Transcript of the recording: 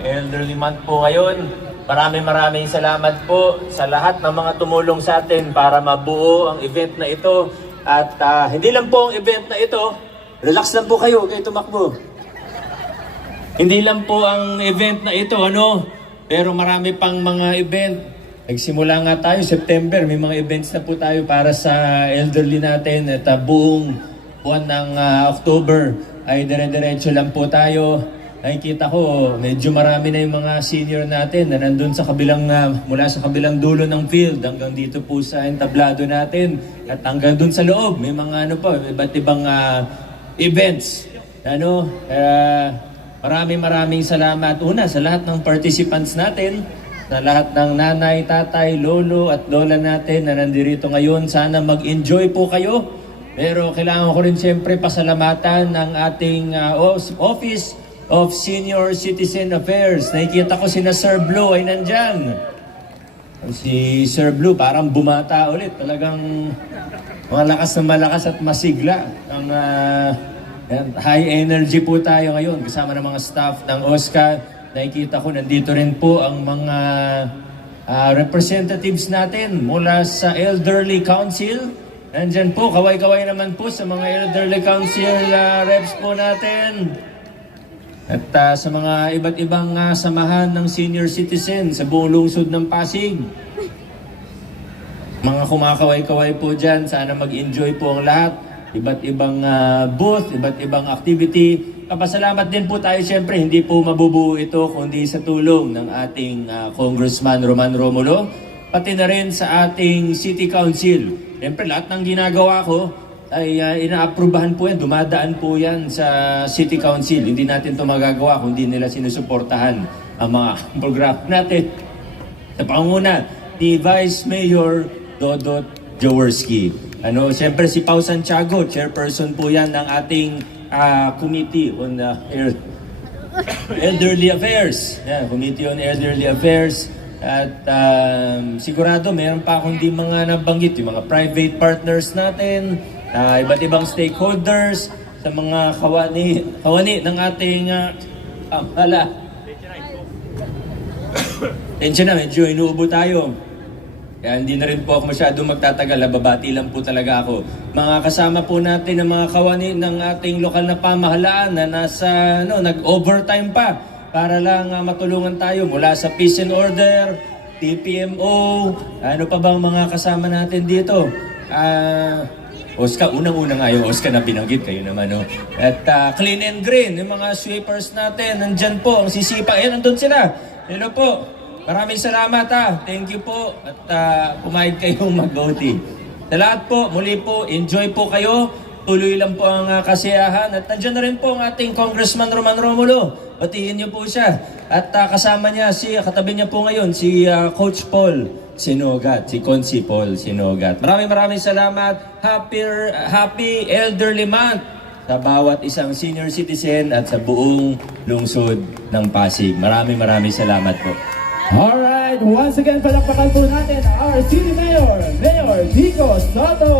Elderly Month po ngayon. Maraming salamat po sa lahat ng mga tumulong sa atin para mabuo ang event na ito. At hindi lang po ang event na ito, relax lang po kayo, kayo tumakbo. Hindi lang po ang event na ito, pero marami pang mga event. Nagsimula nga tayo, September, may mga events na po tayo para sa elderly natin. At buong buwan ng October ay dire-diretso lang po tayo. Nakikita ko, medyo marami na yung mga senior natin na nandun sa kabilang, mula sa kabilang dulo ng field hanggang dito po sa entablado natin. At hanggang dun sa loob, may mga iba't ibang events. Maraming salamat una sa lahat ng participants natin, sa lahat ng nanay, tatay, lolo at lola natin na nandirito ngayon. Sana mag-enjoy po kayo. Pero kailangan ko rin siyempre pasalamatan ng ating Office of Senior Citizen Affairs. Nakikita ko si Sir Blue ay nandyan. Si Sir Blue parang bumata ulit. Talagang malakas na malakas at masigla. High energy po tayo ngayon kasama ng mga staff ng OSCA. Nakikita ko nandito rin po ang mga representatives natin mula sa Elderly Council. Nandyan po, kaway-kaway naman po sa mga Elderly Council reps po natin. At sa mga iba't ibang samahan ng senior citizen sa buong lungsod ng Pasig. Mga kumakaway-kaway po dyan, sana mag-enjoy po ang lahat. Iba't ibang booth, iba't ibang activity. Kapasalamat din po tayo siyempre, hindi po mabubuo ito kundi sa tulong ng ating Congressman Roman Romulo, pati na rin sa ating City Council. Siyempre lahat ng ginagawa ko ay inaaprubahan po yan, dumadaan po yan sa City Council. Hindi natin ito magagawa kung hindi nila sinusuportahan ang mga programa natin. Sa panguna ni Vice Mayor Dodot Jaworski. Siyempre si Pao Santiago, chairperson po yan ng ating Committee on Elderly Affairs. Committee on Elderly Affairs. At sigurado meron pa akong di mga nabanggit, yung mga private partners natin, iba't ibang stakeholders, sa mga kawani ng ating Tensya na, medyo inuubo tayo. Kaya hindi na rin po ako masyadong magtatagal, babati lang po talaga ako. Mga kasama po natin ng mga kawani ng ating lokal na pamahalaan na nasa, nag-overtime pa para lang matulungan tayo mula sa Peace and Order, TPMO, ano pa bang mga kasama natin dito? OSCA, unang-una nga yung OSCA na binanggit kayo naman, At Clean and Green, yung mga sweepers natin, nandyan po, ang sisipa, nandun sila. Hello po, maraming salamat thank you po, at pumayag kayong mag-voting. Sa lahat po, muli po, enjoy po kayo, tuloy lang po ang kasiyahan, at nandyan na rin po ang ating Congressman Roman Romulo. Batiin niyo po siya. At kasama niya, katabi niya po ngayon, si Coach Paul Sinogat, si Consi Paul Sinogat. Maraming salamat. Happy Elderly Month sa bawat isang senior citizen at sa buong lungsod ng Pasig. Maraming salamat po. Alright, once again, palakpakan po natin our City Mayor, Mayor Vico Soto.